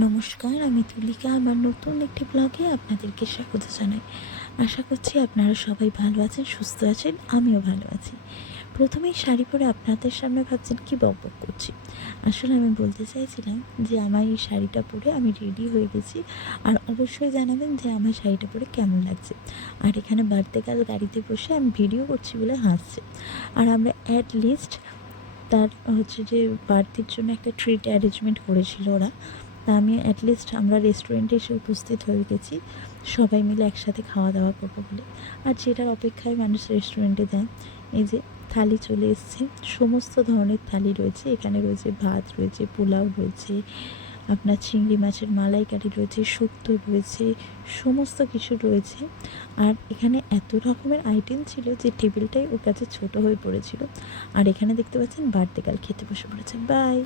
নমস্কার, আমি তুলিকা। আমার নতুন একটি ব্লগে আপনাদেরকে স্বাগত জানাই। আশা করছি আপনারা সবাই ভালো আছেন, সুস্থ আছেন, আমিও ভালো আছি। প্রথমেই শাড়ি পরে আপনাদের সামনে ভাবছেন কি বকবক করছি। আসলে আমি বলতে চাইছিলাম যে আমার এই শাড়িটা পরে আমি রেডি হয়ে গেছি। আর অবশ্যই জানাবেন যে আমার শাড়িটা পরে কেমন লাগছে। আর এখানে বার্থডে গার্ল গাড়িতে বসে আমি ভিডিও করছি বলে হাসছে। আর আমরা অ্যাট লিস্ট তার হচ্ছে যে বার্থডের জন্য একটা ট্রিট অ্যারেঞ্জমেন্ট করেছিল ওরা। তা আমি অ্যাটলিস্ট আমরা রেস্টুরেন্টে এসে উপস্থিত হয়ে গেছি সবাই মিলে একসাথে খাওয়া দাওয়া করবো বলে। আর যেটার অপেক্ষায় মানুষ রেস্টুরেন্টে দেয়, এই যে থালি চলে এসছে, সমস্ত ধরনের থালি রয়েছে। এখানে রয়েছে ভাত, রয়েছে পোলাও, রয়েছে আপনার চিংড়ি মাছের মালাইকারি, রয়েছে শুক্তো রয়েছে, সমস্ত কিছু রয়েছে। আর এখানে এত রকমের আইটেম ছিল যে টেবিলটাই ওর কাছে ছোট হয়ে পড়েছিল। আর এখানে দেখতে পাচ্ছেন বার্থডে গার্ল খেতে বসে পড়েছে। বাই।